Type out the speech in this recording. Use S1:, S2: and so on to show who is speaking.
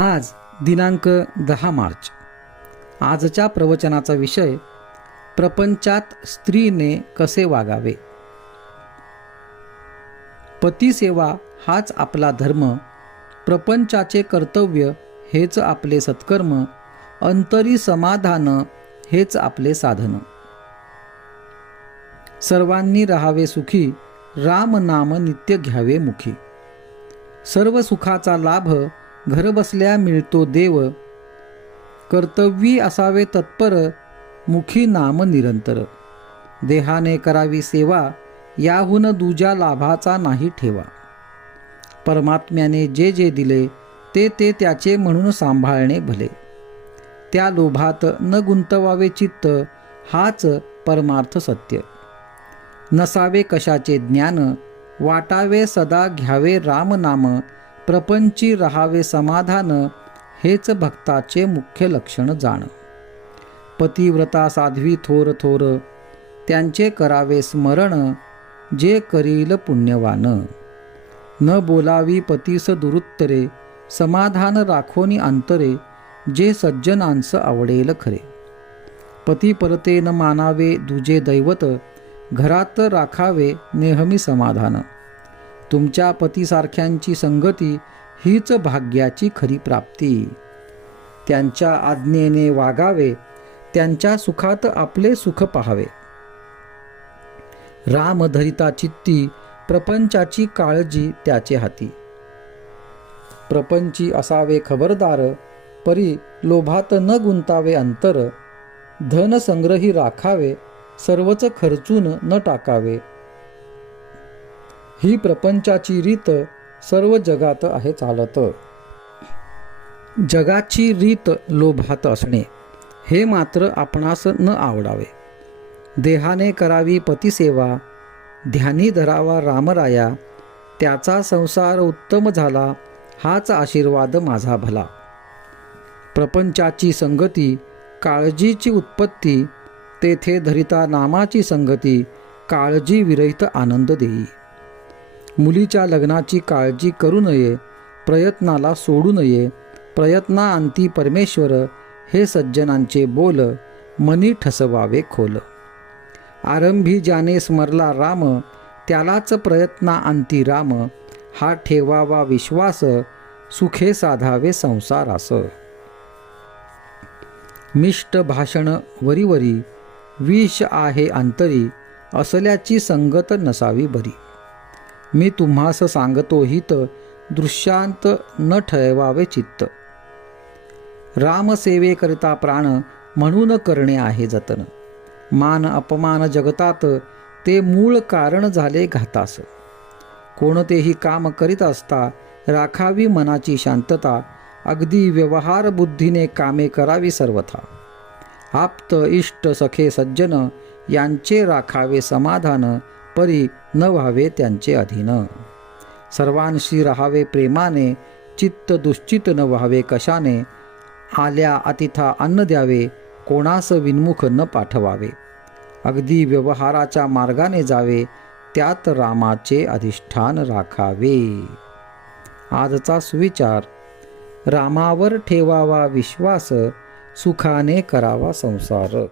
S1: आज दिनांक दहा मार्च. आजच्या प्रवचनाचा विषय प्रपंचात स्त्रीने कसे वागावे? पतिसेवा हाच आपला धर्म प्रपंचाचे कर्तव्य हेच आपले सत्कर्म अंतरी समाधान हेच आपले साधन. सर्वांनी राहावे सुखी राम नाम नित्य घ्यावे मुखी. सर्व सुखाचा लाभ घरबसल्या मिळतो देव. कर्तव्यी असावे तत्पर मुखी नाम निरंतर. देहाने करावी सेवा याहून दुजा लाभाचा नाही ठेवा. परमात्म्याने जे जे दिले ते ते त्याचे म्हणून सांभाळणे भले. त्या लोभात न गुंतवावे चित्त हाच परमार्थ सत्य. नसावे कशाचे ज्ञान वाटावे सदा घ्यावे राम नाम प्रपंची रहावे समाधान हेच भक्ताचे मुख्य लक्षण जाण. पतिव्रता साध्वी थोर थोर त्यांचे करावे स्मरण जे करील पुण्यवान. न बोलावी पतीस दुरुत्तरे समाधान राखोनी अंतरे जे सज्जनांस आवडेल खरे. पती परते न मानावे दुजे दैवत घरात राखावे नेहमी समाधान. तुमच्या पतीसारख्यांची संगती हीच भाग्याची खरी प्राप्ती. त्यांच्या आज्ञेने वागावे त्यांच्या सुखात आपले सुख पाहावे. रामधरिता चित्ती प्रपंचाची काळजी त्याचे हाती. प्रपंची असावे खबरदार परी लोभात न गुंतावे अंतर धन संग्रही राखावे सर्वच खर्चून न टाकावे. ही प्रपंचाची रीत सर्व जगात आहे चालत. जगाची रीत लोभात असणे हे मात्र आपणास न आवडावे. देहाने करावी पतिसेवा ध्यानी धरावा रामराया त्याचा संसार उत्तम झाला हाच आशीर्वाद माझा भला. प्रपंचाची संगती काळजीची उत्पत्ती तेथे धरिता नामाची संगती काळजी विरहित आनंद देई. मुलीच्या लग्नाची काळजी करू नये प्रयत्नाला सोडू नये प्रयत्नाअंती परमेश्वर हे सज्जनांचे बोल मनी ठसवावे खोल. आरंभी ज्याने स्मरला राम त्यालाच प्रयत्नाअंती राम हा ठेवावा विश्वास सुखे साधावे संसारास. मिष्ट भाषण वरीवरी विष आहे अंतरी असल्याची संगत नसावी बरी. मी तुम्हास सांगतो हित दृश्यांत न ठेवावे चित्त. रामसेवेकरिता प्राण म्हणून करणे आहे जतन. मान अपमान जगतात ते मूळ कारण झाले घातास. कोणतेही काम करीत असता राखावी मनाची शांतता अगदी व्यवहार बुद्धीने कामे करावी सर्वथा. आप्त इष्ट सखे सज्जन यांचे राखावे समाधान परी न व्हावे त्यांचे अधीन. सर्वांशी राहावे प्रेमाने चित्त दुश्चित न व्हावे कशाने आल्या अतिथा अन्न द्यावे कोणास विन्मुख न पाठवावे. अगदी व्यवहाराच्या मार्गाने जावे त्यात रामाचे अधिष्ठान राखावे. आजचा सुविचार रामावर ठेवावा विश्वास सुखाने करावा संसार.